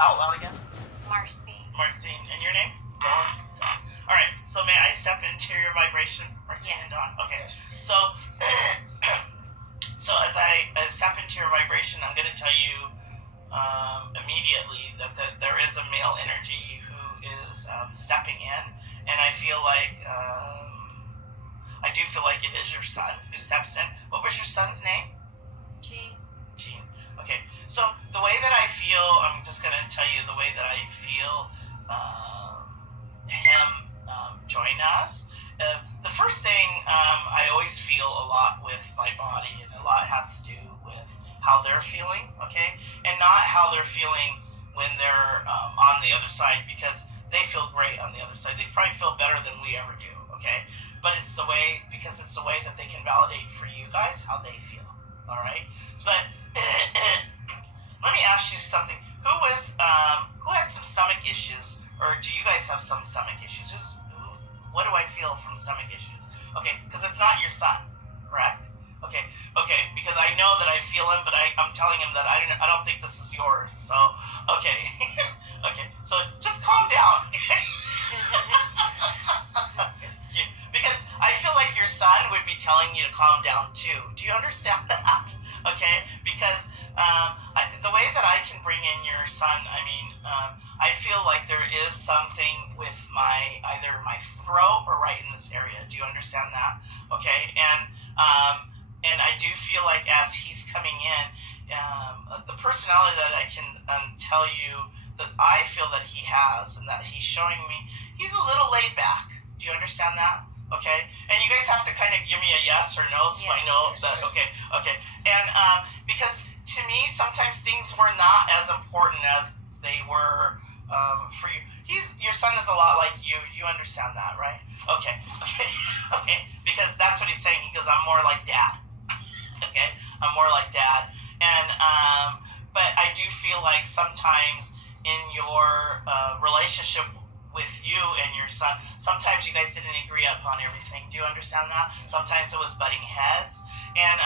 out loud again. Marcine. Marcine. And your name? Dawn. All right. So may I step into your vibration, Marcine and Dawn? Okay. So, so as I step into your vibration, I'm going to tell you immediately that there is a male energy who is stepping in, and I feel like I do feel like it is your son who steps in. What was your son's name? Gene. Gene. Okay. So the way that I feel, I'm just going to tell you the way that I feel him join us. The first thing, I always feel a lot with my body, and a lot has to do with how they're feeling, okay? And not how they're feeling when they're on the other side, because they feel great on the other side. They probably feel better than we ever do, okay? But it's the way, because it's the way that they can validate for you guys how they feel, all right? But let me ask you something. Who had some stomach issues, or do you guys have some stomach issues? What do I feel from stomach issues? Okay, because it's not your son, correct? Okay, because I know that I feel him, but I'm telling him that I don't think this is yours. So, okay, okay. So just calm down. Because I feel like your son would be telling you to calm down too. Do you understand that? Okay, because the way that I can bring in your son, I feel like there is something with either my throat or right in this area. Do you understand that? Okay, and I do feel like as he's coming in, the personality that I can tell you that I feel that he has and that he's showing me, he's a little laid back. Do you understand that? Okay, and you guys have to kind of give me a yes or no, so I know that. Okay, and because to me sometimes things were not as important as they were for you. Your son is a lot like you. You understand that, right? Okay. Because that's what he's saying. He goes, I'm more like dad. Okay, I'm more like dad, and but I do feel like sometimes in your relationship with you and your son, sometimes you guys didn't agree upon everything. Do you understand that? Sometimes it was butting heads, and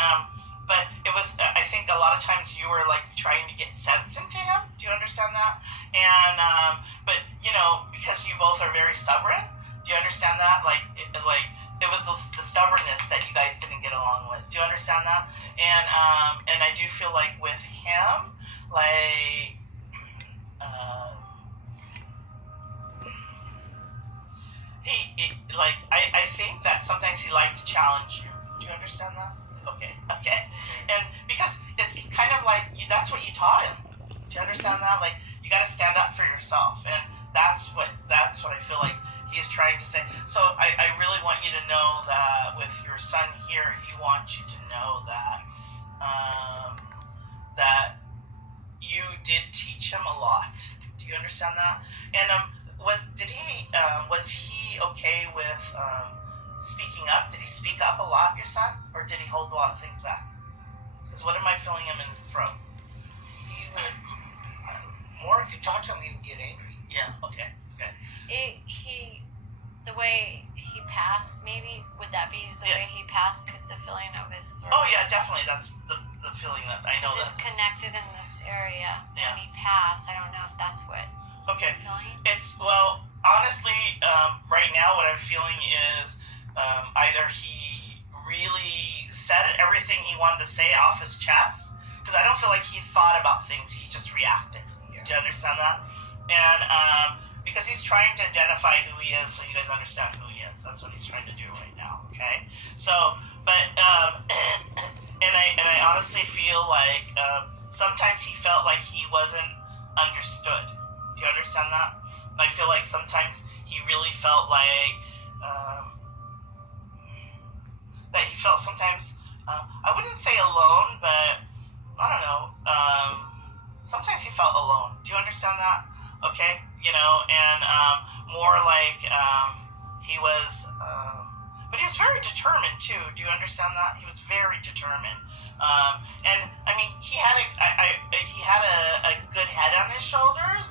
but it was, I think a lot of times you were like trying to get sense into him. Do you understand that? And but because you both are very stubborn. Do you understand that? Like it was the stubbornness that you guys didn't get along with. Do you understand that? And I do feel like with him, like I think that sometimes he liked to challenge you. Do you understand that? Okay. And because it's kind of like that's what you taught him. Do you understand that? Like you got to stand up for yourself, and that's what I feel like he's trying to say. So I really want you to know that with your son here, he wants you to know that that you did teach him a lot. Do you understand that? And was he okay with speaking up? Did he speak up a lot, your son, or did he hold a lot of things back? Because what am I feeling him in his throat? He would more if you talk to him, he would get angry. Yeah. Okay. The way he passed, maybe would that be the way he passed? The feeling of his throat. Oh yeah, definitely. That's the feeling that I know. Because it's connected in this area. Yeah. When he passed, I don't know if that's what. Okay. You're feeling? It's honestly, right now what I'm feeling is either he really said everything he wanted to say off his chest, because I don't feel like he thought about things. He just reacted. Yeah. Do you understand that? And because he's trying to identify who he is, so you guys understand who he is. That's what he's trying to do right now. Okay. So, but and I honestly feel like sometimes he felt like he wasn't understood. Do you understand that? I feel like sometimes he really felt like that he felt sometimes I wouldn't say alone, but I don't know. Sometimes he felt alone. Do you understand that? Okay, and more like he was, but he was very determined too. Do you understand that? He was very determined, and I mean he had a good head on his shoulders,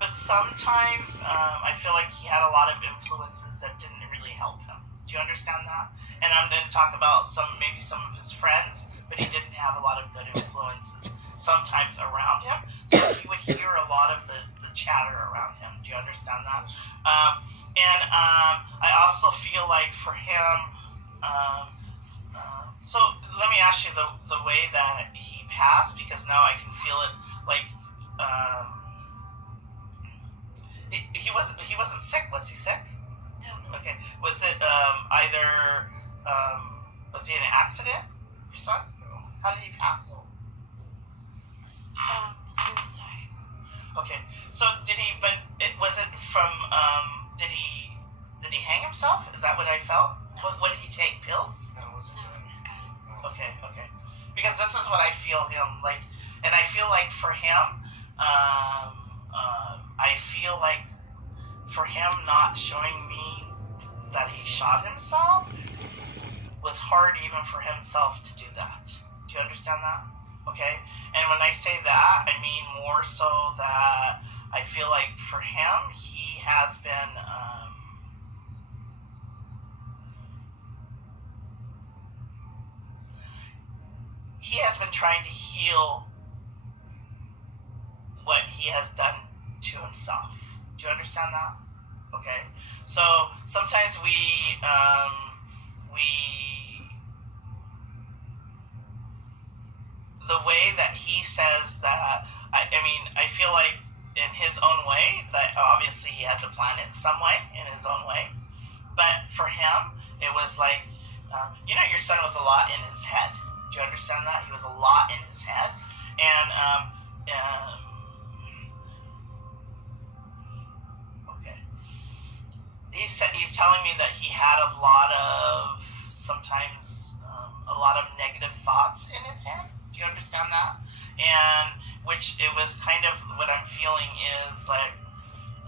but sometimes I feel like he had a lot of influences that didn't really help him. Do you understand that? And I'm going to talk about maybe some of his friends, but he didn't have a lot of good influences sometimes around him. So he would hear a lot of the chatter around him. Do you understand that? I also feel like for him, so let me ask you the way that he passed, because now I can feel it like he wasn't sick. Was he sick? No. Okay. Was it either was he in an accident? Your son? No. How did he pass? Suicide. Okay. So was it from did he hang himself? Is that what I felt? No. What did he take? Pills? No, it wasn't No. done. No. Okay. Because this is what I feel him like, and I feel like for him, I feel like for him not showing me that he shot himself was hard even for himself to do that. Do you understand that? Okay? And when I say that, I mean more so that I feel like for him, he has been trying to heal what he has done to himself. Do you understand that? Okay. So sometimes the way that he says that, I feel like in his own way, that obviously he had to plan it some way, in his own way. But for him, it was like, your son was a lot in his head. Do you understand that? He was a lot in his head. And, okay. He's telling me that he had a lot of, sometimes, a lot of negative thoughts in his head. Do you understand that? And which it was kind of what I'm feeling is like,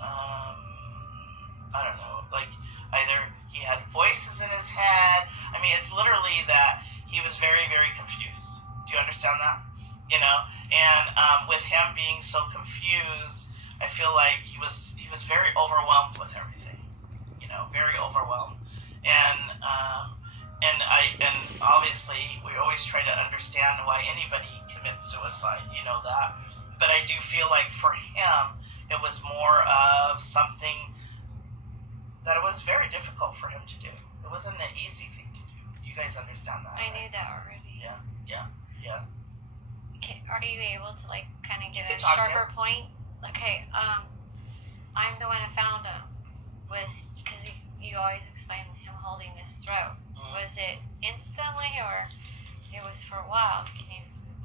I don't know, like either he had voices in his head. I mean, it's literally that he was very, very confused. Do you understand that? And with him being so confused, I feel like he was very overwhelmed with everything. Very overwhelmed. And obviously we always try to understand why anybody commits suicide, that. But I do feel like for him, it was more of something that it was very difficult for him to do. It wasn't an easy thing to do. You guys understand that? I right? knew that already. Yeah. Are you able to kind of give You a can talk to sharper point? Okay, I'm the one that found him. Was because you always explain him holding his throat. Mm-hmm. Was it instantly or it was for a while? Can you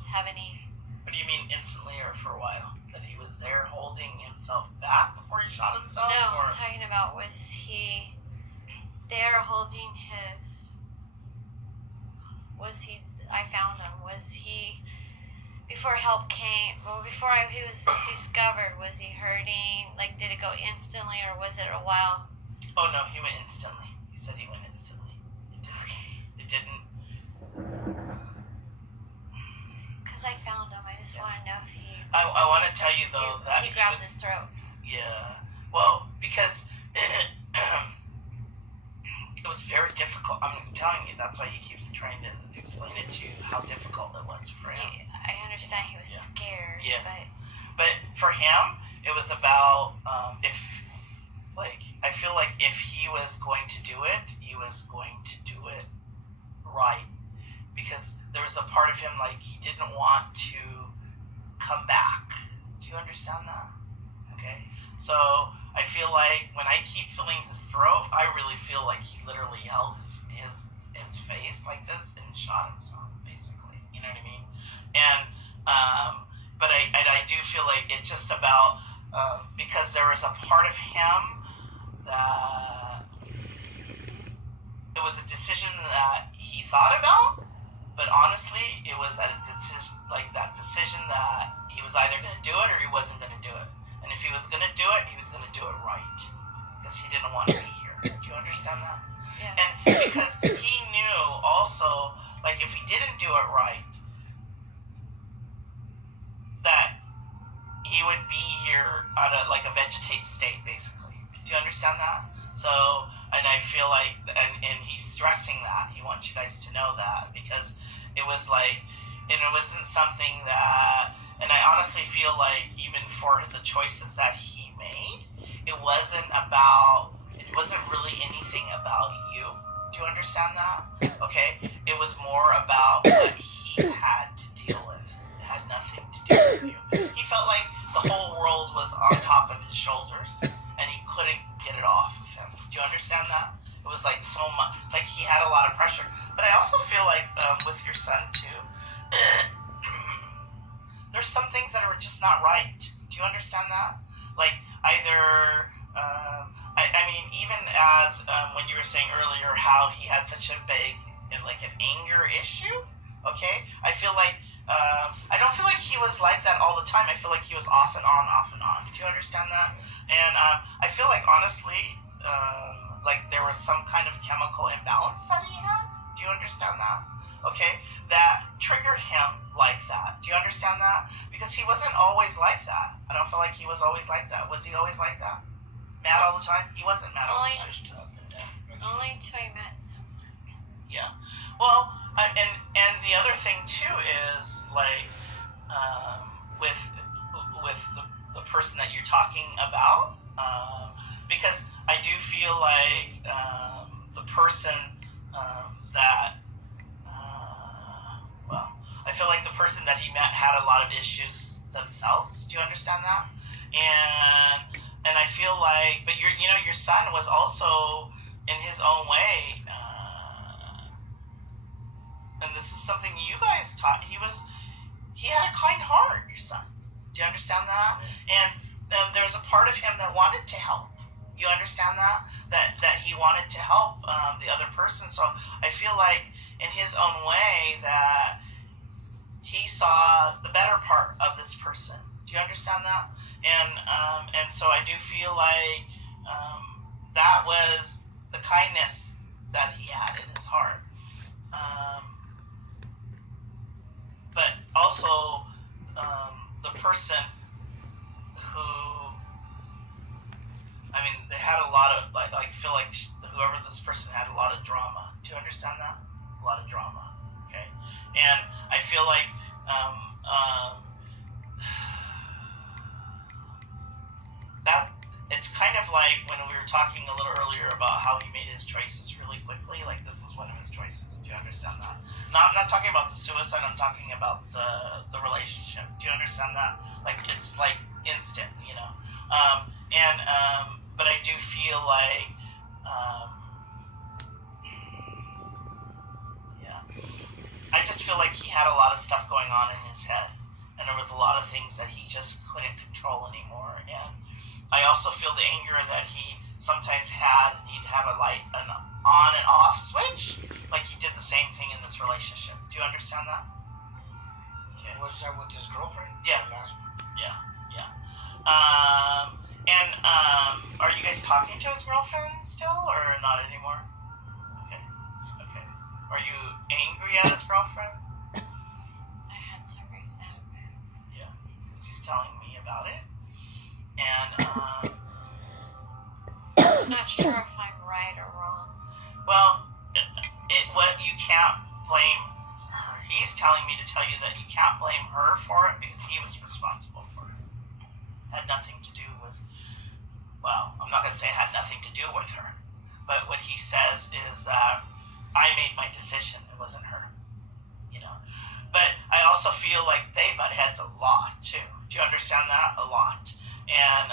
have any? What do you mean instantly or for a while? That he was there holding himself back before he shot himself? No, Or? I'm talking about was he there holding his? Was he? I found him. Was he? Before help came, before he was discovered, was he hurting? Did it go instantly or was it a while? Oh no, he went instantly. He said he went instantly. It didn't. Because I found him. I just want to know if he. I want to tell you though that he grabbed his throat. Yeah. Well, because it was very difficult. I'm telling you, that's why he keeps trying to explain it to you how difficult it was for him. I understand he was scared. Yeah. But for him, it was about I feel like if he was going to do it, he was going to do it right. Because there was a part of him he didn't want to come back. Do you understand that? Okay. So I feel like when I keep feeling his throat, I really feel like he literally held his face like this and shot himself, basically. You know what I mean? And but I do feel like it's just about because there was a part of him that it was a decision that he thought about, but honestly, it was a decision that he was either going to do it or he wasn't going to do it. And if he was going to do it, he was going to do it right, because he didn't want to be here. Do you understand that? yeah. And because he knew also, if he didn't do it right, that he would be here at a vegetated state, basically. Do you understand that? So, and I feel like, and he's stressing that. He wants you guys to know that, because it was and it wasn't something that, and I honestly feel like even for the choices that he wasn't really anything about you. Do you understand that? Okay? It was more about what he had to deal with. It had nothing to do with you. He felt like the whole world was on top of his shoulders and he couldn't get it off of him. Do you understand that? It was like so much, like he had a lot of pressure. But I also feel like with your son too, there's some things that are just not right. Do you understand that? Like either, I mean, even as when you were saying earlier how he had such a big, like an anger issue, okay? I feel like, I don't feel like he was like that all the time. I feel like he was off and on, off and on. Do you understand that? And I feel like, honestly, like there was some kind of chemical imbalance that he had. Do you understand that? Okay? That triggered him like that. Do you understand that? Because he wasn't always like that. I don't feel like he was always like that. Was he always like that? Mad all the time? He wasn't mad all the time. Just up and down. Only until I met someone. Yeah. Well, and the other thing too is like with the person that you're talking about, because I do feel like the person that well, I feel like the person that he met had a lot of issues themselves. Do you understand that? And I feel like, but your son was also in his own way. And this is something you guys taught. He had a kind heart, your son. Do you understand that? And there's a part of him that wanted to help. You understand that? That he wanted to help the other person. So I feel like in his own way that he saw the better part of this person. Do you understand that? And so I do feel like that was the kindness that he had in his heart. But also the person who, I mean, they had a lot of, like feel like whoever this person had a lot of drama. Do you understand that? A lot of drama. Okay? And I feel like that it's kind of like when we were talking a little earlier about how he made his choices really quickly. Like this is one of his choices. Do you understand that? No, I'm not talking about the suicide. I'm talking about the relationship. Do you understand that? Like it's like instant, but I do feel like, yeah, I just feel like he had a lot of stuff going on in his head, and there was a lot of things that he just couldn't control anymore. And I also feel the anger that he sometimes had. He'd have an on and off switch, like he did the same thing in this relationship. Do you understand that? Okay. Was that with his girlfriend? Yeah. Last one? Yeah. Are you guys talking to his girlfriend still, or not anymore? Okay. Are you angry at his girlfriend? I had some resentment. Yeah, because he's telling me about it. And I'm not sure if I'm right or wrong. well, what you can't blame her. He's telling me to tell you that you can't blame her for it because he was responsible for it. Had nothing to do with. Well, I'm not going to say it had nothing to do with her, but what he says is that I made my decision. It wasn't her. But I also feel like they butt heads a lot too. Do you understand that? A lot. And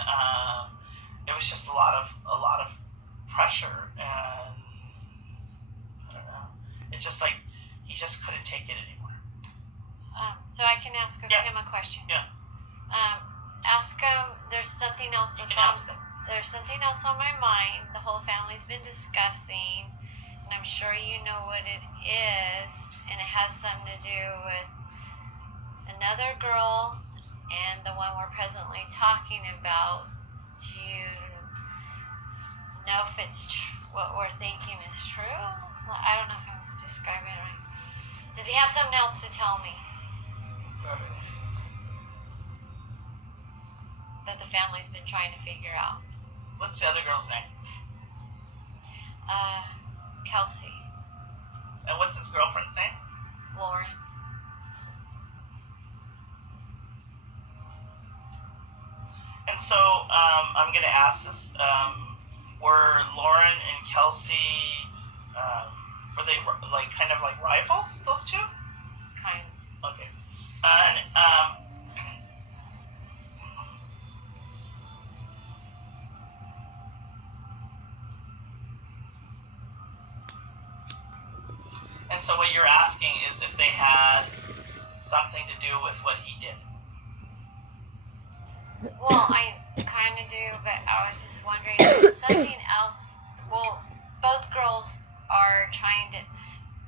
it was just a lot of pressure, and I don't know. It's just like he just couldn't take it anymore. So I can ask him a question. Yeah. Ask him. There's something else You that's can on. ask him. There's something else on my mind. The whole family's been discussing, and I'm sure you know what it is. And it has something to do with another girl and the one we're presently talking about. Do you know if it's what we're thinking is true? I don't know if I'm describing it right. Does he have something else to tell me that the family's been trying to figure out? What's the other girl's name? Kelsey. And what's his girlfriend's name? Lauren. And So I'm going to ask this. Were Lauren and Kelsey, were they like kind of like rivals, those two? Kind. Okay. And and so what you're asking is if they had something to do with what he did. Well, I kind of do, but I was just wondering if there's something else. Well, both girls are trying to.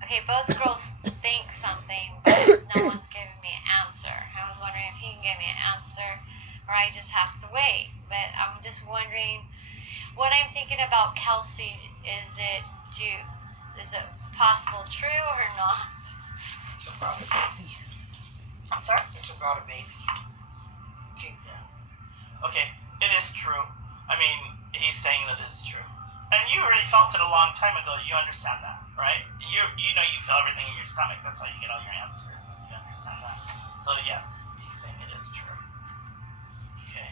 Okay, both girls think something, but no one's giving me an answer. I was wondering if he can give me an answer, or I just have to wait. But I'm just wondering, what I'm thinking about Kelsey, is it possible true or not? It's about a baby. I'm sorry? It's about a baby. Okay. Yeah. Okay, it is true. I mean, he's saying that it is true. And you already felt it a long time ago. You understand that, right? You know you feel everything in your stomach. That's how you get all your answers. You understand that. So yes, he's saying it is true. Okay.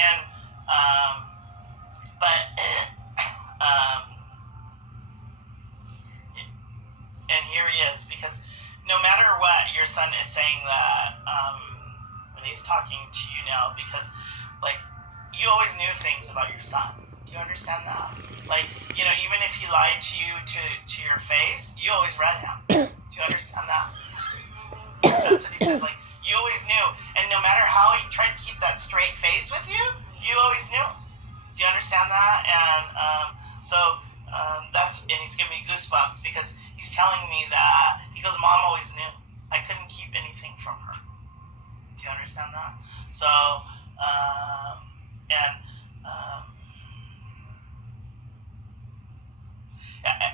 And but and here he is, because no matter what, your son is saying that when he's talking to you now, because like you always knew things about your son. Do you understand that? Like, you know, even if he lied to you to your face, you always read him. Do you understand that? That's what he said. Like, you always knew, and no matter how he tried to keep that straight face with you, you always knew. Do you understand that? And and he's giving me goosebumps because he's telling me that, he goes, Mom always knew. I couldn't keep anything from her. Do you understand that? So,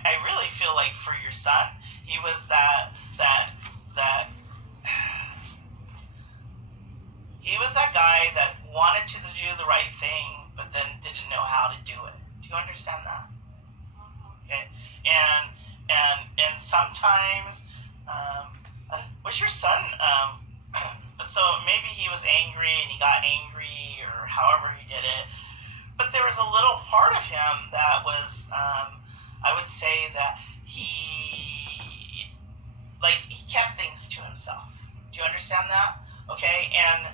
I really feel like for your son, he was that he was that guy that wanted to do the right thing, but then didn't know how to do it. Do you understand that? Okay, and sometimes, was your son? So maybe he was angry and he got angry, or however he did it. But there was a little part of him that was, I would say that he kept things to himself. Do you understand that? Okay, and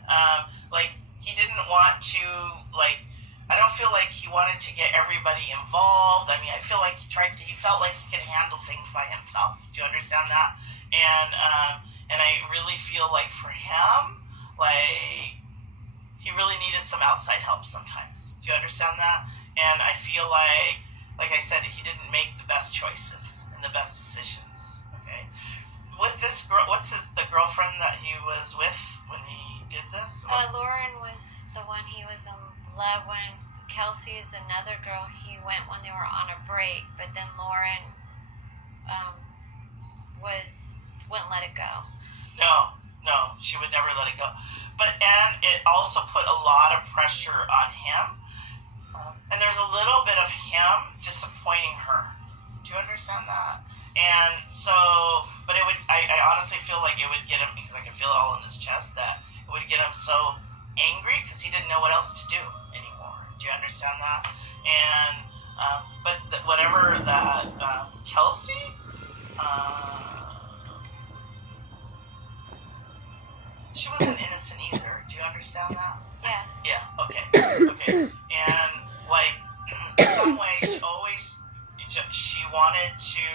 he didn't want to, I don't feel like he wanted to get everybody involved. I mean, I feel like he felt like he could handle things by himself. Do you understand that? And I really feel like for him, he really needed some outside help sometimes. Do you understand that? And I feel like I said, he didn't make the best choices and the best decisions. Okay. With this girl, the girlfriend that he was with when he did this? Lauren was the one he was in love when. Kelsey is another girl he went when they were on a break, but then Lauren wouldn't let it go. No, she would never let it go. And it also put a lot of pressure on him. And there's a little bit of him disappointing her. Do you understand that? And so, but I honestly feel like it would get him, because I can feel it all in his chest, that it would get him so angry because he didn't know what else to do anymore. Do you understand that? And, but whatever that, Kelsey, she wasn't innocent either. Do you understand that? Yes. Yeah, okay. And, in some ways, she wanted to,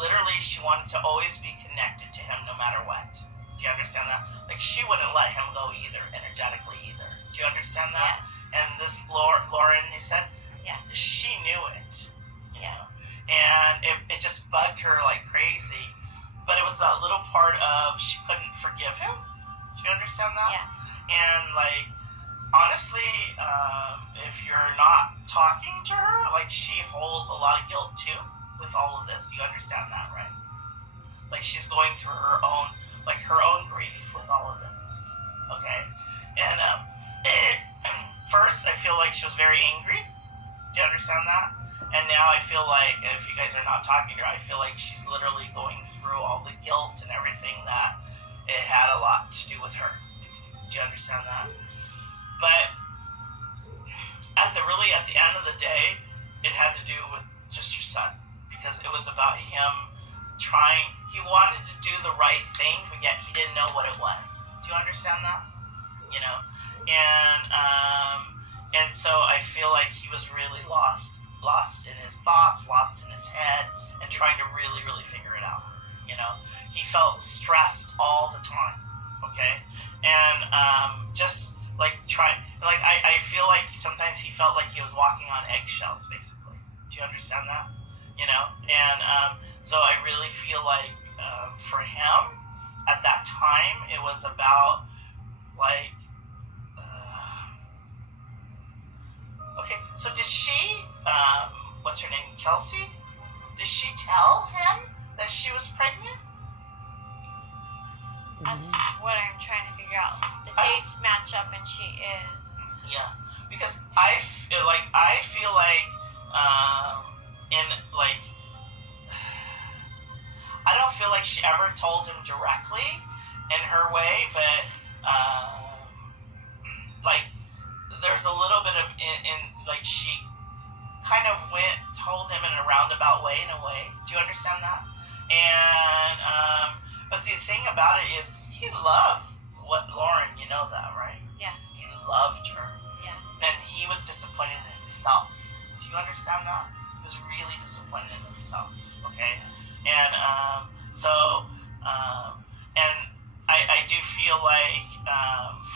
literally, she wanted to always be connected to him no matter what. Do you understand that? She wouldn't let him go either, energetically either. Do you understand that? Yes. And this Lauren, you said? Yes. She knew it. Yes. And it just bugged her like crazy. But it was that little part of she couldn't forgive him. Do you understand that? Yes. And honestly, if you're not talking to her, she holds a lot of guilt too with all of this. You understand that, right? She's going through her own grief with all of this. Okay? And first, I feel like she was very angry. Do you understand that? And now I feel like if you guys are not talking to her, I feel like she's literally going through all the guilt and everything that it had a lot to do with her. Do you understand that? But at the end of the day, it had to do with just your son, because it was about him trying. He wanted to do the right thing, but yet he didn't know what it was. Do you understand that? You know, and so I feel like he was really lost in his thoughts, lost in his head, and trying to really, really figure it out. You know, he felt stressed all the time. Okay, and just like I feel like sometimes he felt like he was walking on eggshells, basically. Do you understand that? You know, and so I really feel like for him at that time it was about like. Okay, so did she? What's her name? Kelsey? Did she tell him that she was pregnant? That's what I'm trying to figure out. The dates match up, and she is. Yeah, because I feel like I don't feel like she ever told him directly in her way, but like there's a little bit of in like she kind of told him in a roundabout way, in a way. Do you understand that? And but the thing about it is he loved Lauren, you know that, right? Yes. He loved her. Yes. And he was disappointed in himself. Do you understand that? He was really disappointed in himself. Okay? And and I do feel like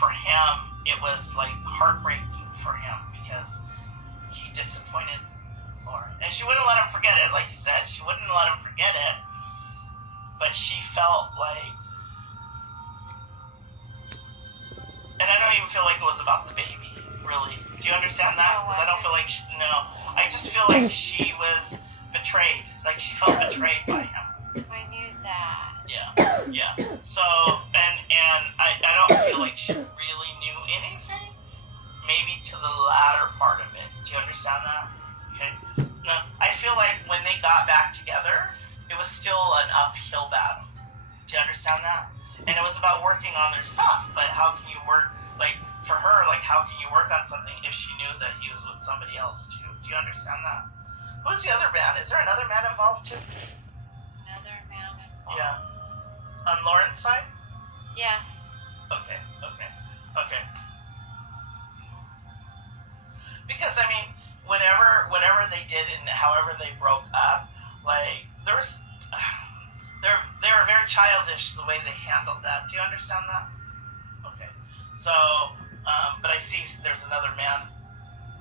for him it was like heartbreaking for him because he disappointed Lauren. And she wouldn't let him forget it, like you said. She wouldn't let him forget it. But she felt like, and I don't even feel like it was about the baby, really. Do you understand that? Because I don't feel like I just feel like she was betrayed. Like she felt betrayed by him. I knew that. Yeah. So, and I don't feel like she really knew anything. Maybe to the latter part of it. Do you understand that? Okay. No, I feel like when they got back together, it was still an uphill battle. Do you understand that? And it was about working on their stuff. But how can you work, like, for her, like, how can you work on something if she knew that he was with somebody else, too? Do you understand that? Who's the other man? Is there another man involved, too? Another man involved. Yeah. On Lauren's side? Yes. Okay. Because, I mean, whatever they did and however they broke up, like, they were very childish the way they handled that. Do you understand that? Okay. So, but I see there's another man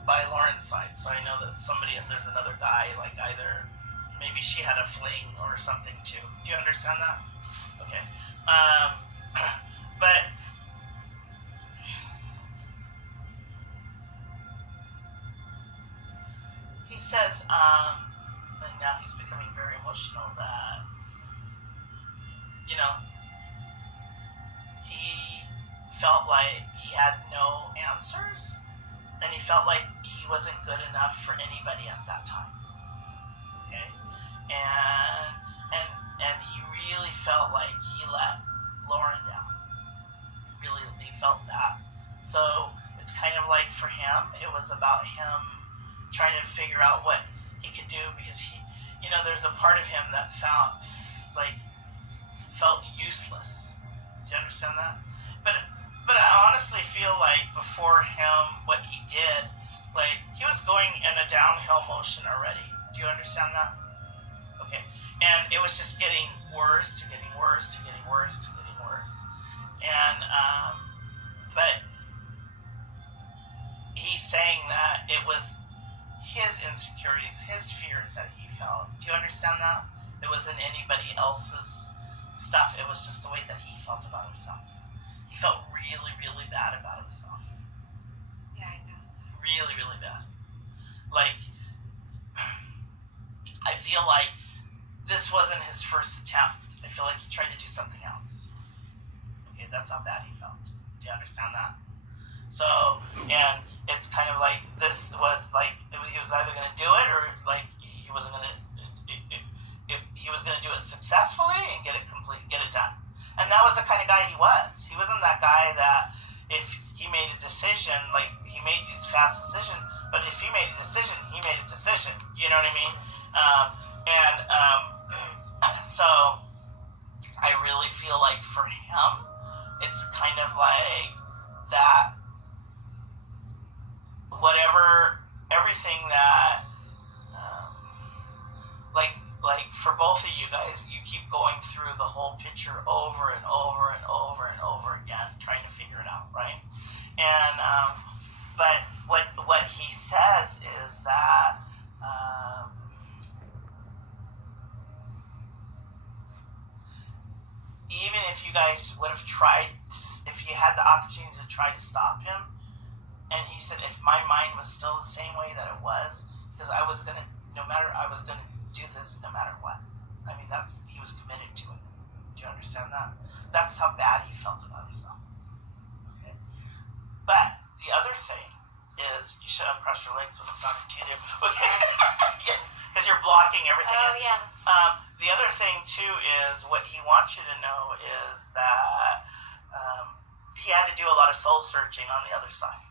by Lauren's side, so I know that there's another guy, like either maybe she had a fling or something too. Do you understand that? Okay. But he says, and now he's becoming very emotional that, you know, he felt like he had no answers, and he felt like he wasn't good enough for anybody at that time. Okay? And he really felt like he let Lauren down. Really, he felt that. So it's kind of like for him, it was about him trying to figure out what he could do, because he, you know, there's a part of him that felt useless. Do you understand that? But I honestly feel like before him, what he did, like he was going in a downhill motion already. Do you understand that? Okay. And it was just getting worse to getting worse to getting worse to getting worse. And but he's saying that it was his insecurities, his fears that he felt. Do you understand that? It wasn't anybody else's stuff. It was just the way that he felt about himself. He felt really, really bad about himself. Yeah, I know. Really, really bad. Like, I feel like this wasn't his first attempt. I feel like he tried to do something else. Okay, that's how bad he felt. Do you understand that? So, and it's kind of like this was like he was either going to do it or like he wasn't going to. He was going to do it successfully and get it done. And that was the kind of guy he was. He wasn't that guy that if he made a decision, like he made these fast decisions, But if he made a decision, he made a decision. You know what I mean? So I really feel like for him, it's kind of like that. Everything that, like for both of you guys, you keep going through the whole picture over and over and over and over again, trying to figure it out, right? And but what he says is that even if you guys would have tried, if you had the opportunity to try to stop him, and he said, if my mind was still the same way that it was, because I was gonna do this no matter what. I mean, he was committed to it. Do you understand that? That's how bad he felt about himself. Okay. But the other thing is, you should uncross your legs when I'm talking to you. Okay. Because you're blocking everything. Oh, yeah. The other thing too is, what he wants you to know is that he had to do a lot of soul searching on the other side.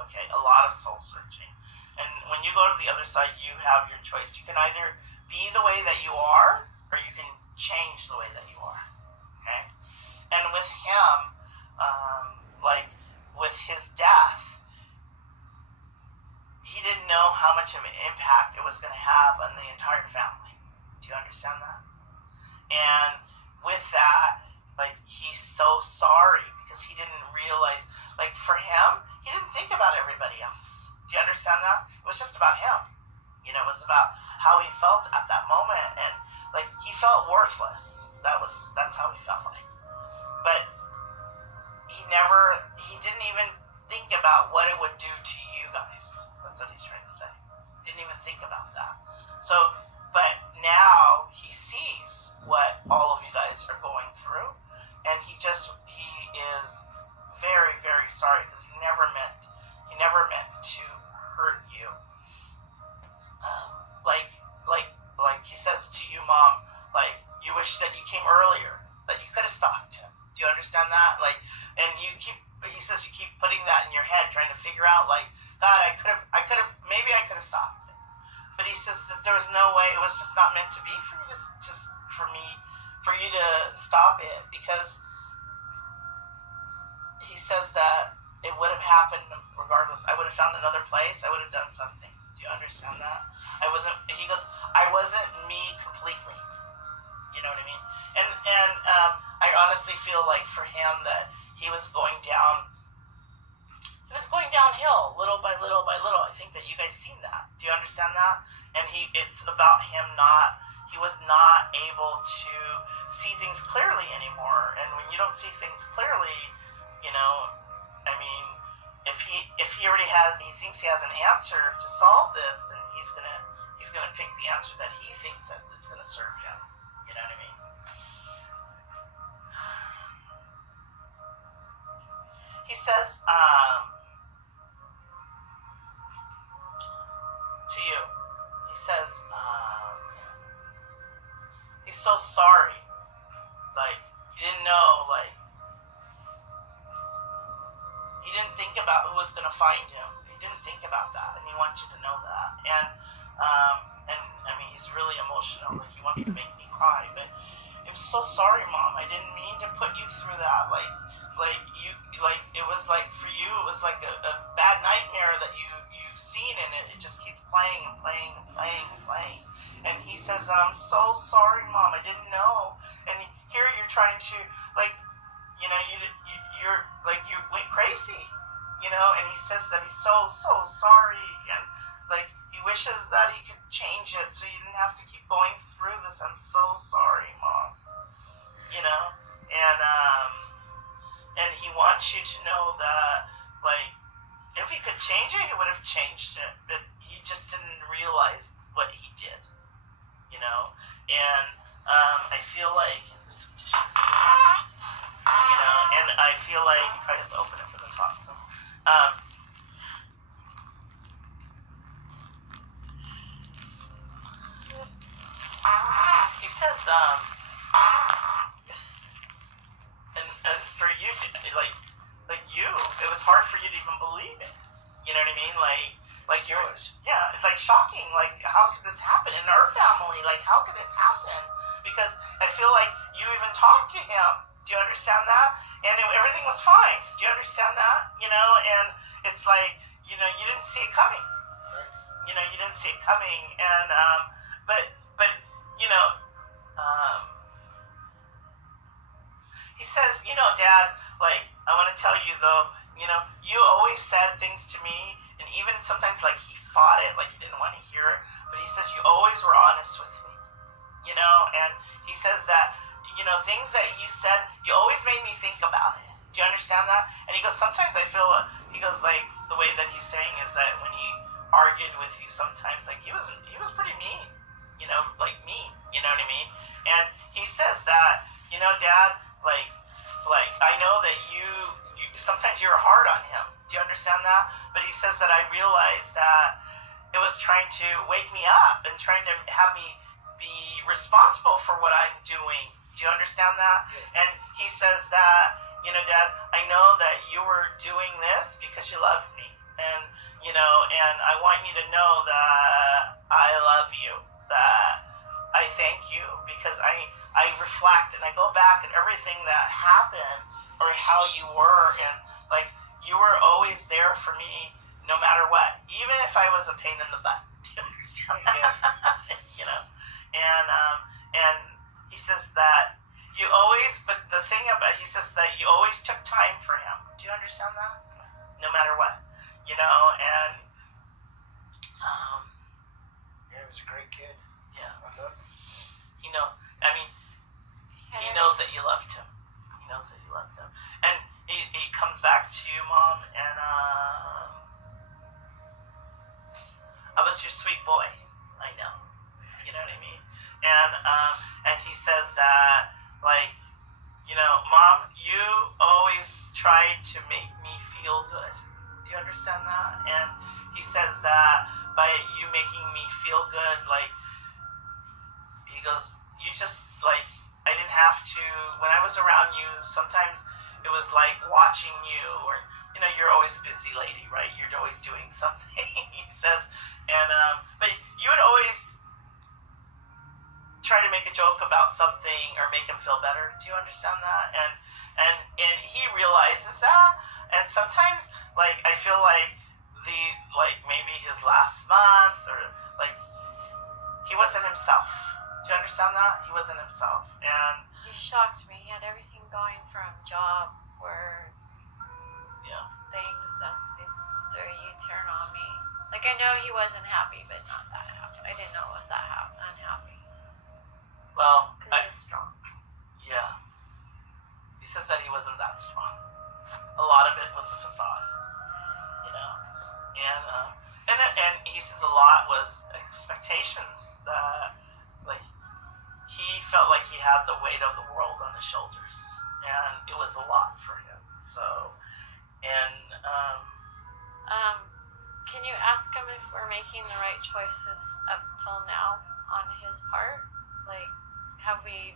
Okay, a lot of soul searching. And when you go to the other side, you have your choice. You can either be the way that you are, or you can change the way that you are. Okay? And with him, like with his death, he didn't know how much of an impact it was going to have on the entire family. Do you understand that? And with that, like, he's so sorry because he didn't realize, like, for him, he didn't think about everybody else. Do you understand that? It was just about him. You know, it was about how he felt at that moment, and like, he felt worthless. That's how he felt like. But he didn't even think about what it would do to you guys. That's what he's trying to say. He didn't even think about that. So, but now he sees what all of you guys are going through, and he is very, very sorry, because he never meant to hurt you. Like he says to you, Mom, like, you wish that you came earlier, that you could have stopped him. Do you understand that? Like, and he says you keep putting that in your head, trying to figure out, like, God, maybe I could have stopped him. But he says that there was no way, it was just not meant to be for you for you to stop it, because he says that it would have happened regardless. I would have found another place. I would have done something. Do you understand that? He goes, I wasn't me completely. You know what I mean? And I honestly feel like for him that he was going downhill little by little by little. I think that you guys seen that. Do you understand that? And it's about him he was not able to see things clearly anymore. And when you don't see things clearly, you know, I mean, if he thinks he has an answer to solve this, then he's gonna pick the answer that he thinks that it's gonna serve him. You know what I mean? He says to you, he says he's so sorry. Like, he didn't know, like, he didn't think about who was going to find him. He didn't think about that, and he wants you to know that. And I mean, he's really emotional. Like, he wants to make me cry. But I'm so sorry, Mom. I didn't mean to put you through that. It was like, for you, it was like a bad nightmare that you've seen, and it just keeps playing and playing and playing and playing. And he says, I'm so sorry, Mom. I didn't know. And here you're trying to, like, you know, you're like, you went crazy, you know. And he says that he's so sorry, and like, he wishes that he could change it so you didn't have to keep going through this. I'm so sorry, Mom. You know, and he wants you to know that, like, if he could change it, he would have changed it, but he just didn't realize what he did, you know. And I feel like, you know, and I feel like you probably have to open it from the top. So, he says, and for you, like you, it was hard for you to even believe it. You know what I mean? Like, Like Still is. yeah, it's like shocking. Like, how could this happen in our family? Like, how could it happen? Because I feel like you even talked to him. Do you understand that? And everything was fine. Do you understand that? And it's like, you didn't see it coming. You didn't see it coming. And but um, he says, Dad, like, I want to tell you though, you always said things to me, and even sometimes like he fought it, like he didn't want to hear it, but he says you always were honest with me, and he says that, things that you said, you always made me think about it. Do you understand that? And he goes, sometimes I feel, he goes, like, the way that he's saying is that when he argued with you sometimes, like, he was pretty mean, like mean, you know what I mean? And he says that, Dad, like I know that you sometimes you're hard on him. Do you understand that? But he says that I realized that it was trying to wake me up and trying to have me be responsible for what I'm doing. Do you understand that? And he says that, Dad, I know that you were doing this because you love me. And, and I want you to know that I love you, that I thank you, because I reflect and I go back and everything that happened or how you were, and like you were always there for me no matter what, even if I was a pain in the butt. Do you understand that? And he says that you always, but the thing about, he says that you always took time for him. Do you understand that? No matter what, and Yeah, he was a great kid. yeah, I love him. I mean, he knows that you loved him. He knows that you loved him, and he comes back to you, Mom, and I was your sweet boy. I know. You know what I mean? And he says that, like, Mom, you always tried to make me feel good. Do you understand that? And he says that by you making me feel good, like, he goes, you just, like, I didn't have to, when I was around you, sometimes it was like watching you, or, you're always a busy lady, right? You're always doing something, he says. And, but you would always try to make a joke about something or make him feel better. Do you understand that? And he realizes that. And sometimes, like, I feel like maybe his last month, or like, he wasn't himself. Do you understand that? He wasn't himself. And He shocked me. He had everything going from job, work, yeah, things that threw a U-turn on me. Like, I know he wasn't happy, but not that happy. I didn't know it was that unhappy. well, Because he was strong. yeah, he says that he wasn't that strong. A lot of it was a facade, and he says a lot was expectations that, like, he felt like he had the weight of the world on his shoulders, and it was a lot for him. So, and Can you ask him if we're making the right choices up till now on his part? Like, have we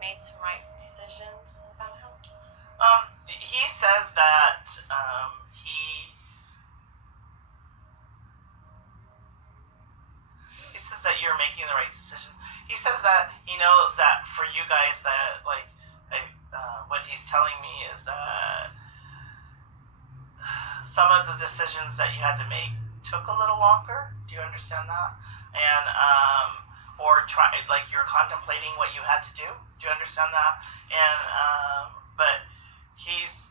made some right decisions about him? he says that he says that you're making the right decisions. He says that he knows that for you guys that, like, what he's telling me is that some of the decisions that you had to make took a little longer. Do you understand that? And or like you're contemplating what you had to do. Do you understand that? And but he's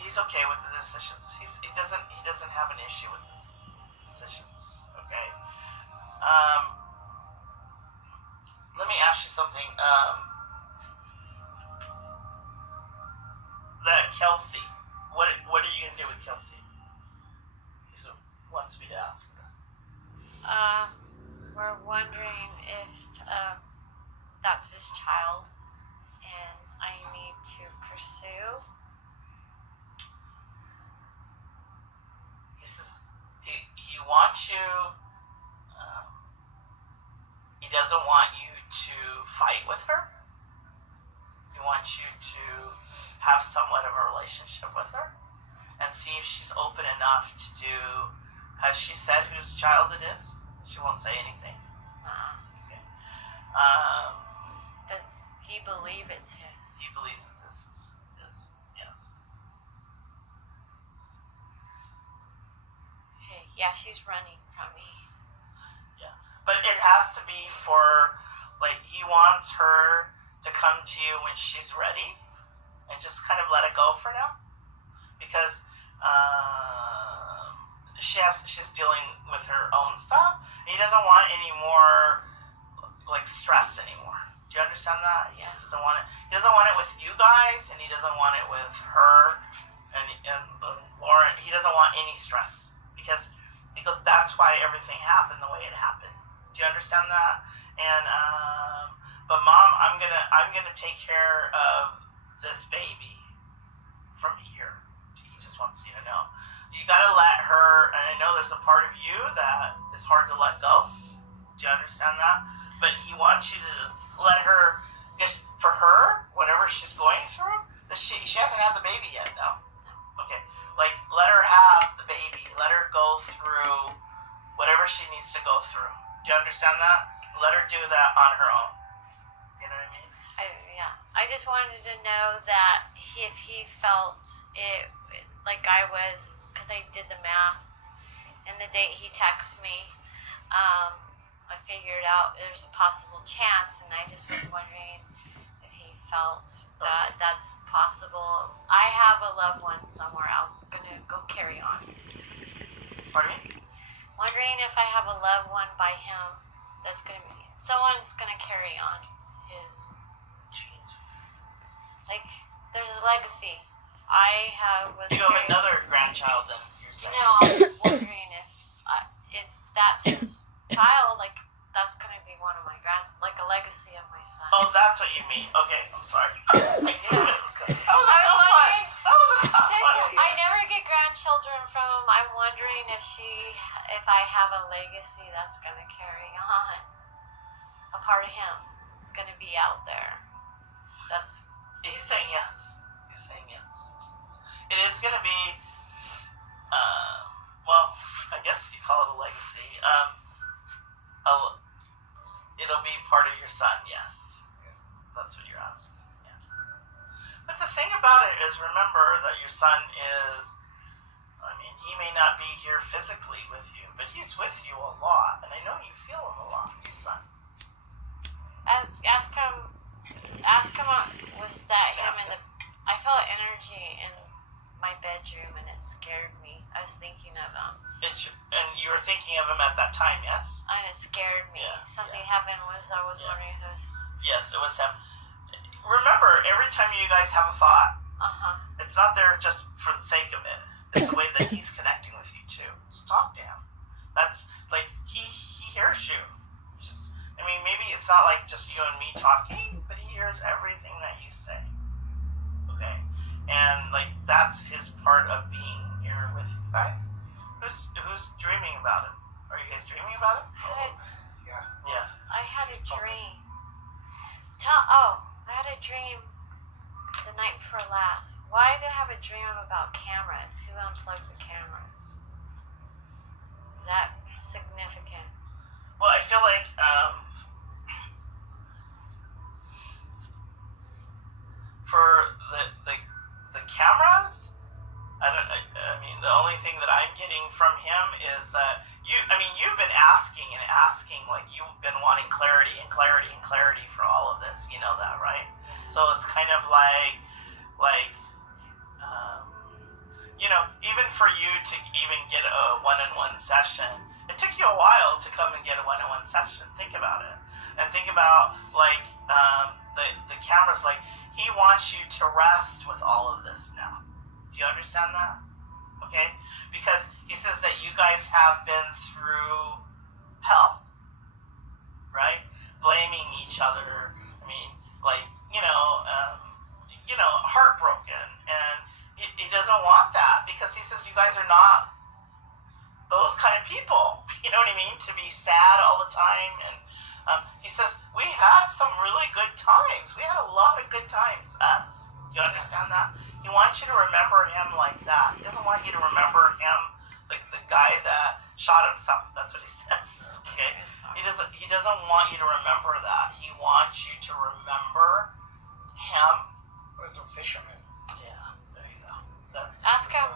okay with the decisions. He doesn't have an issue with the decisions. Okay. Let me ask you something. That Kelsey, what are you gonna do with Kelsey? He wants me to ask that. We're wondering if that's his child, and I need to pursue. He says he wants you. He doesn't want you to fight with her. He wants you to have somewhat of a relationship with her, and see if she's open enough to do. Has she said whose child it is? She won't say anything. Okay. Does he believe it's his? He believes that this is his. Yes. Hey, yeah, she's running from me. Yeah, but it has to be for, like, he wants her to come to you when she's ready, and just kind of let it go for now, because she's dealing with her own stuff. And he doesn't want any more, like, stress anymore. Do you understand that? He just doesn't want it. He doesn't want it with you guys, and he doesn't want it with her and Lauren. He doesn't want any stress because that's why everything happened the way it happened. Do you understand that? And but Mom, I'm gonna take care of this baby from here. He just wants you to know. You gotta let her, and I know there's a part of you that is hard to let go. Do you understand that? But he wants you to let her, because for her, whatever she's going through, she hasn't had the baby yet, no? Okay. Like, let her have the baby. Let her go through whatever she needs to go through. Do you understand that? Let her do that on her own. You know what I mean? I just wanted to know that if he felt it, like I was, because I did the math, and the date he texted me, I figured out there's a possible chance, and I just was wondering if he felt that that's possible. I have a loved one somewhere. I'm going to go carry on. Pardon me? Wondering if I have a loved one by him that's going to be, someone's going to carry on his, like, there's a legacy. You have another grandchild then, you're saying? I was wondering if that's his child, like, that's going to be one of my like a legacy of my son. Oh, that's what you mean. Okay, I'm sorry. That was a tough one. I never get grandchildren from him. I'm wondering if I have a legacy that's going to carry on. A part of him is going to be out there. He's saying yes. He's saying yes. It is going to be, well, I guess you call it a legacy. It'll be part of your son, yes. That's what you're asking. Yeah. But the thing about it is, remember that your son is, I mean, he may not be here physically with you, but he's with you a lot, and I know you feel him a lot, your son. Ask him with that him in the. I felt energy in my bedroom, and it scared me. I was thinking of him. And you were thinking of him at that time, yes? And it scared me. Yeah, Something happened. I was wondering who was. Yes, it was him. Remember, every time you guys have a thought, it's not there just for the sake of it. It's the way that he's connecting with you too. So talk to him. That's like he hears you. I mean, maybe it's not like just you and me talking, but he hears everything that you say. Okay? And, like, that's his part of being here with you guys. Who's dreaming about him? Are you guys dreaming about him? Yeah. I had a dream. I had a dream the night before last. Why did I have a dream about cameras? Who unplugged the cameras? Is that significant? Well, I feel like, for the cameras, I mean, the only thing that I'm getting from him is that you've been asking, like, you've been wanting clarity and clarity and clarity for all of this. You know that, right? So it's kind of like, even for you to even get a one-on-one session, it took you a while to come and get a one-on-one session. Think about it. And think about, like, the cameras, like, he wants you to rest with all of this now. Do you understand that? Okay? Because he says that you guys have been through hell, right? Blaming each other. I mean, like, heartbroken. And he doesn't want that, because he says you guys are not those kind of people. You know what I mean? To be sad all the time. And he says, we had some really good times. We had a lot of good times, us. Do you understand that? He wants you to remember him like that. He doesn't want you to remember him like the guy that shot himself. That's what he says. Okay. He doesn't want you to remember that. He wants you to remember him. It's a fisherman. Yeah. There you go. Ask him.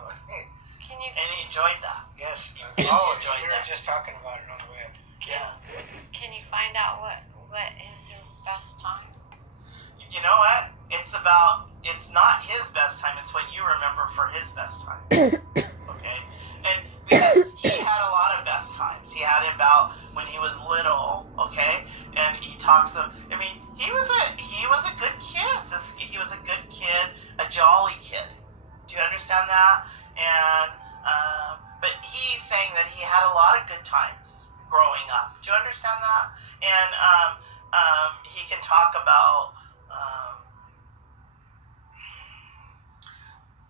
Can you? And he enjoyed that. Yes. He We enjoyed were that. just talking about it on the way up. Yeah. Can you find out what is his best time? You know what? It's not his best time, it's what you remember for his best time. Okay? And because he had a lot of best times. He had it about when he was little, okay? And he talks of, I mean, he was a good kid. He was a good kid, a jolly kid. Do you understand that? And, but he's saying that he had a lot of good times growing up. Do you understand that? And, he can talk about,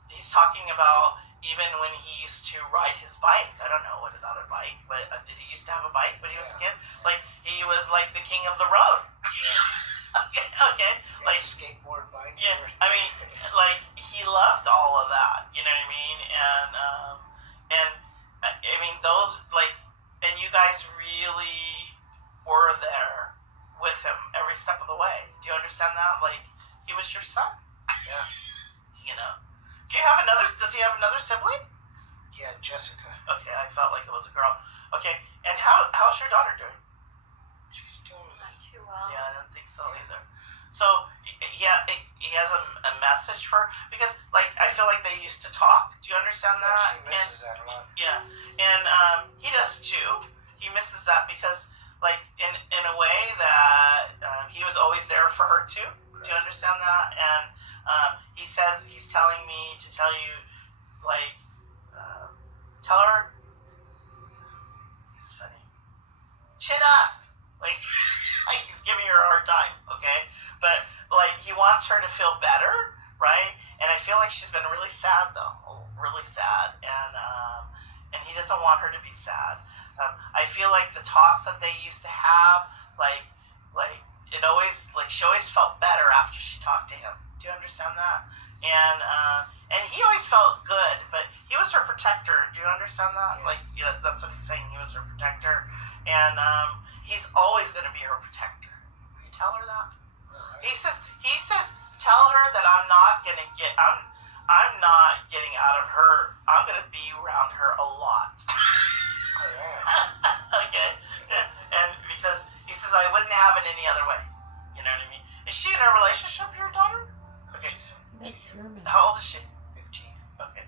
he's talking about even when he used to ride his bike. I don't know what about a bike, but did he used to have a bike when he was a kid? Like, he was like the king of the road. Okay. Like, skateboard bike. Yeah, I mean, like, he loved all of that, you know what I mean? And I mean, those, like, and you guys really were there with him every step of the way. Do you understand that? Like, he was your son. Yeah. You know? Does he have another sibling? Yeah, Jessica. Okay, I felt like it was a girl. Okay, and how's your daughter doing? She's doing Not too well. Yeah, I don't think so either. So, yeah, he has a message for, because, like, I feel like they used to talk. Do you understand that? She misses that a lot. Yeah, and he does too. He misses that because, like, in a way that he was always there for her too. Do you understand that? And he says he's telling me to tell you, like, tell her. He's funny. Chin up, like, like he's giving her a hard time. Okay, but like he wants her to feel better, right? And I feel like she's been really sad though, really sad, and he doesn't want her to be sad. I feel like the talks that they used to have, like it always, like, she always felt better after she talked to him. Do you understand that? And he always felt good, but he was her protector. Do you understand that? Yes. Like, yeah, that's what he's saying. He was her protector, and he's always going to be her protector. Will you tell her that? He says, tell her that I'm not getting out of her. I'm going to be around her a lot. Okay, and because he says I wouldn't have it any other way. You know what I mean? Is she in a relationship, your daughter? Okay. How old is she? 15. Okay.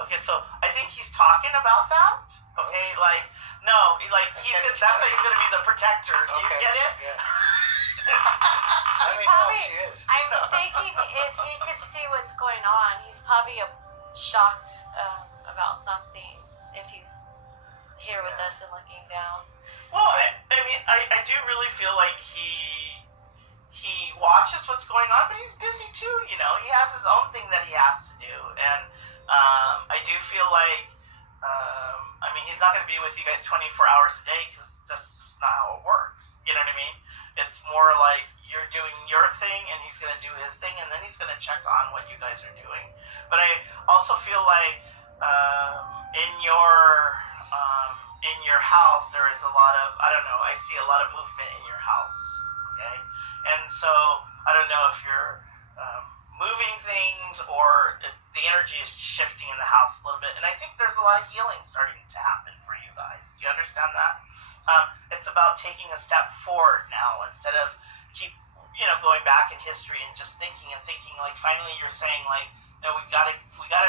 Okay, so I think he's talking about that. Okay, like, no, like that's why he's gonna be the protector. Do you get it? Yeah. He Let me know probably, if she is. I'm thinking if he could see what's going on, he's probably shocked about something if he's here with us and looking down. Well, I mean, I do really feel like he watches what's going on, but he's busy too. You know, he has his own thing that he has to do, and I do feel like, I mean, he's not going to be with you guys 24 hours a day because that's just not how it works. You know what I mean? It's more like you're doing your thing, and he's going to do his thing, and then he's going to check on what you guys are doing. But I also feel like in your house there is a lot of, I don't know, I see a lot of movement in your house. Okay, and so I don't know if you're moving things or the energy is shifting in the house a little bit, and I think there's a lot of healing starting to happen for you guys. Do you understand that? It's about taking a step forward now instead of going back in history and just thinking. Like, finally you're saying, like, no, we gotta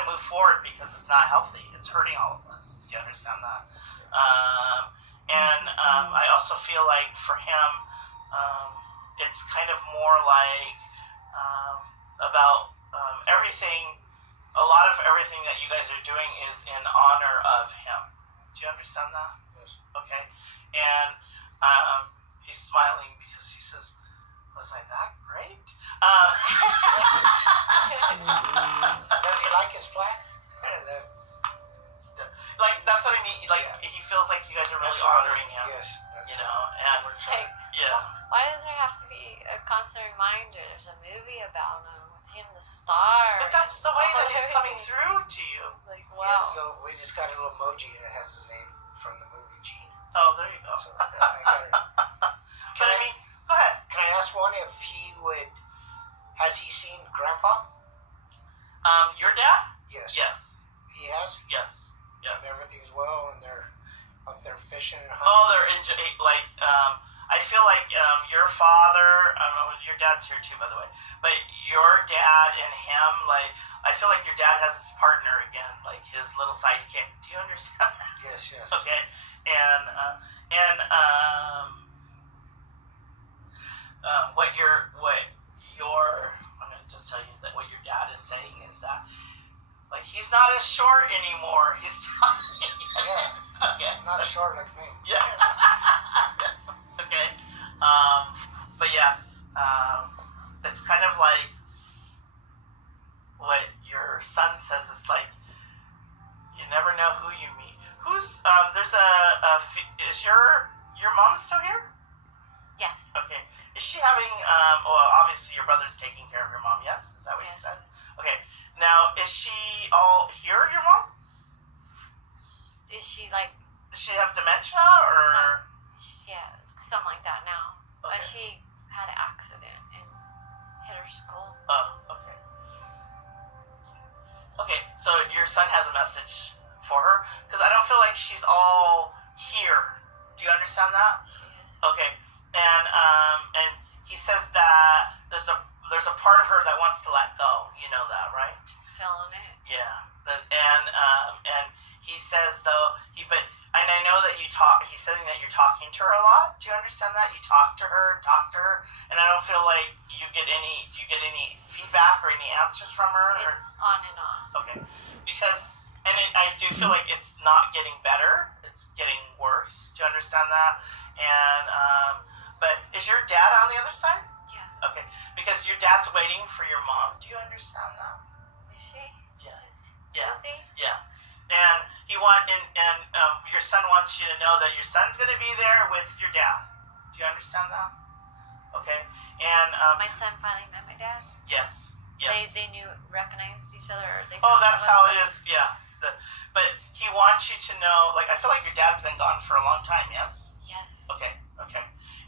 move forward because it's not healthy. It's hurting all of us. Do you understand that? I also feel like for him, it's kind of more like about everything. A lot of everything that you guys are doing is in honor of him. Do you understand that? Yes. Okay. And he's smiling because he says, "Was I that great?" Does he like his flat? Like, that's what I mean. Like, he feels like you guys are really honoring him. Yes. That's You know, and Like, yeah. why does there have to be a constant reminder? There's a movie about him with him the star. But that's the way that he's coming through to you. Like, We wow. we just got a little emoji and it has his name from the movie Gene. Oh, there you go. So I got it. But I mean, go ahead. Can I ask one if he would? Has he seen Grandpa? Your dad? Yes. Yes. He has. Yes. Yes. And everything's well, and they're up there fishing and hunting. Oh, they're like. I feel like your father. Your dad's here too, by the way. But your dad and him, like, I feel like your dad has his partner again, like his little sidekick. Do you understand that? Yes. Yes. Okay. And what your I'm gonna just tell you that what your dad is saying is that, like, he's not as short anymore. He's Yeah. okay. Not short like me. Yeah. Yes. Okay. But yes, it's kind of like what your son says. It's like you never know who you meet. Who's there's is your mom still here? Yes. Okay. Is she having well, obviously your brother's taking care of your mom, yes? Is that what Yes. you said? Okay. Now, is she all here, your mom? Is she like? Does she have dementia or Yeah, something like that now. okay. But she had an accident and hit her skull. Oh, okay. Okay, so your son has a message for her? Because I don't feel like she's all here. Do you understand that? She is. Okay, and he says that there's a part of her that wants to let go. You know that, right? Feeling it. Yeah. And he says though and I know that he's saying that you're talking to her a lot. Do you understand that? You talk to her, and I don't feel like do you get any feedback or any answers from her? It's on and off. Okay. Because I do feel like it's not getting better. It's getting worse. Do you understand that? And but is your dad on the other side? Yes. Okay. Because your dad's waiting for your mom. Do you understand that? Is she? Yeah. Is, Yeah. Is he? Yeah. And your son wants you to know that your son's going to be there with your dad. Do you understand that? Okay. And My son finally met my dad. yes. Yes. They recognized each other. Or they Oh, found that's out how about it is. Yeah. But he wants you to know. Like, I feel like your dad's been gone for a long time. Yes. Yes. Okay. Okay.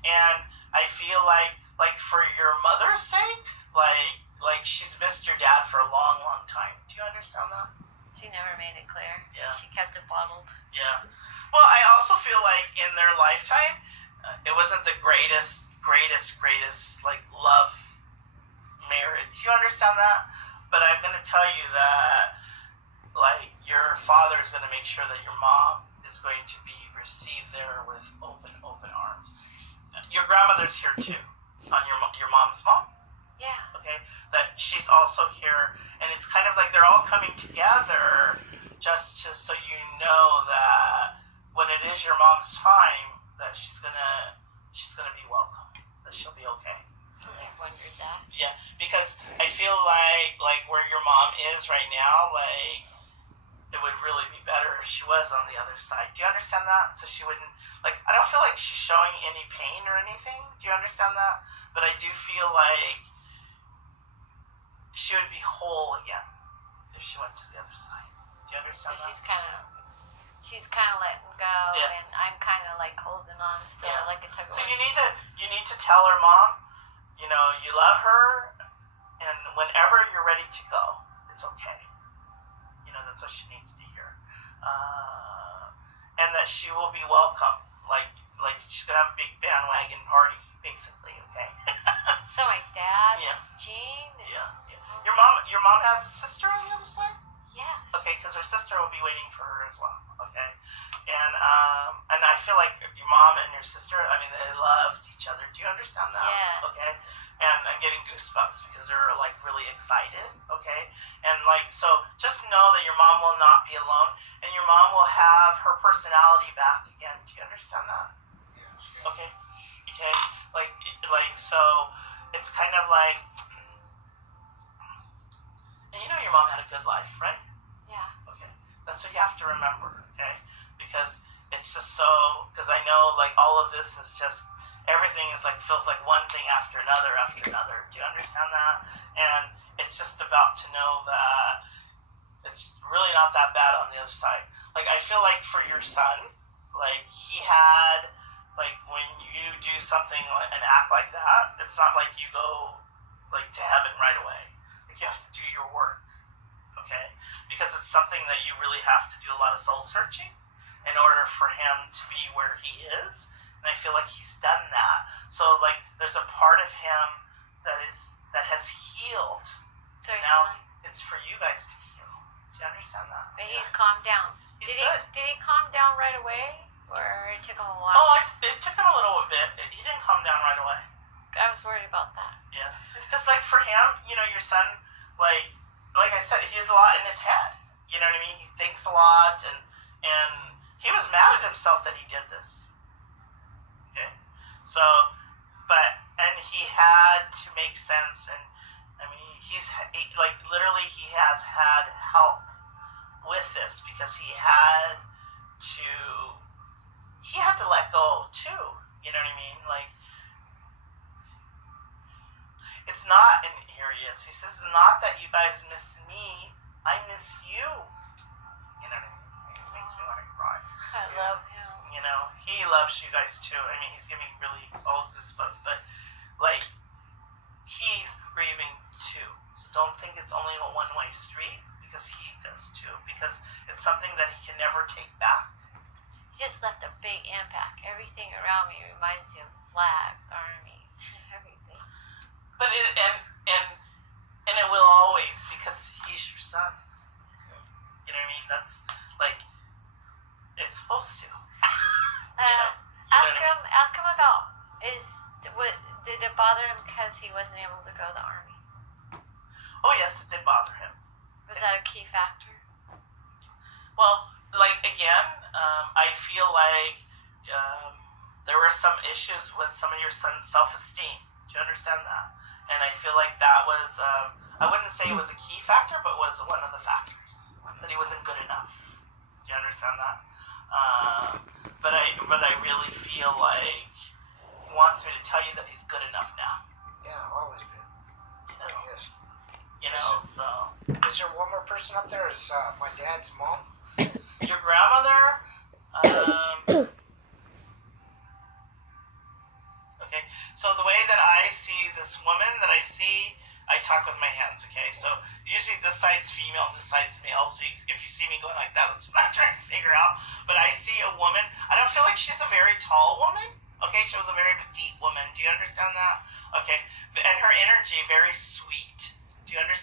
And I feel like for your mother's sake, like she's missed your dad for a long, long time. Do you understand that? She never made it clear. Yeah. She kept it bottled. Yeah. Well, I also feel like in their lifetime, it wasn't the greatest like love marriage. You understand that? But I'm gonna tell you that, like, your father is gonna make sure that your mom is going to be received there with open arms. Your grandmother's here too, on your mom's mom. Yeah. Okay, that she's also here, and it's kind of like they're all coming together just so you know that when it is your mom's time, that she's gonna be welcome, that she'll be okay. I wondered that. Yeah, because I feel like where your mom is right now, like, it would really be better if she was on the other side. Do you understand that? So she wouldn't, like, I don't feel like she's showing any pain or anything. Do you understand that? But I do feel like she would be whole again if she went to the other side. Do you So understand that? she's kind of letting go, Yeah. and I'm kind of like holding on still, Yeah. like a tug of So war. you need to tell her, Mom, you know, you love her, and whenever you're ready to go, it's okay. You know, that's what she needs to hear, and that she will be welcome. Like she's gonna have a big bandwagon party, basically. Okay. So my dad, Yeah. Gene. Yeah. Your mom has a sister on the other side. Yes. Okay, because her sister will be waiting for her as well. Okay, and I feel like your mom and your sister, I mean, they loved each other. Do you understand that? Yeah. Okay, and I'm getting goosebumps because they're like really excited. Okay, and like, so just know that your mom will not be alone, and your mom will have her personality back again. Do you understand that? Okay, okay, like so, it's kind of like, and you know your mom had a good life, right? Yeah. Okay, that's what you have to remember, okay? Because it's just so, because I know, like, all of this is just, everything is like, feels like one thing after another. Do you understand that? And it's just about to know that it's really not that bad on the other side. Like, I feel like for your son, like, he had, like, when you do something and act like that, it's not like you go, like, to heaven right away. Like, you have to do your work, okay? Because it's something that you really have to do a lot of soul searching in order for him to be where he is. And I feel like he's done that. So, like, there's a part of him that has healed. So Now it's for you guys to heal. Do you understand that? but he's calmed down. He's good. Did he calm down right away, or it took him a while? Oh, it took him a little bit. He didn't calm down right away. I was worried about that. Yes. Because, like, for him, your son, like I said, he has a lot in his head. You know what I mean? He thinks a lot, and he was mad at himself that he did this. Okay? So, and he had to make sense, and, I mean, literally he has had help with this because he had to let go, too. You know what I mean? Like, it's not, and here he is. He says, it's not that you guys miss me. I miss you. You know what I mean? It makes me want to cry. I love him. He loves you guys too. I mean, he's giving really all goosebumps, but, like, he's grieving too. So don't think it's only a one-way street, because he does too. Because it's something that he can never take back. He just left a big impact. Everything around me reminds me of flags, army, everything. But and it will always, because he's your son. You know what I mean? That's, like, it's supposed to. Ask him about, did it bother him because he wasn't able to go to the army? Oh yes, it did bother him. Was that a key factor? Well, like, again, I feel like there were some issues with some of your son's self-esteem. Do you understand that? And I feel like that was, I wouldn't say it was a key factor, but was one of the factors. That he wasn't good enough. Do you understand that? But I really feel like he wants me to tell you that he's good enough now. Yeah, always been. Yes. So. Is there one more person up there? Is my dad's mom? Your grandmother? Okay, so the way that I see this woman I talk with my hands, okay? So usually this side's female, this side's male, so if you see me going like that, that's what I'm trying to figure out. But I see a woman, I don't feel like she's a very tall woman, okay? She was a very petite woman, do you understand that? Okay, and her energy, very sweet. Do you understand?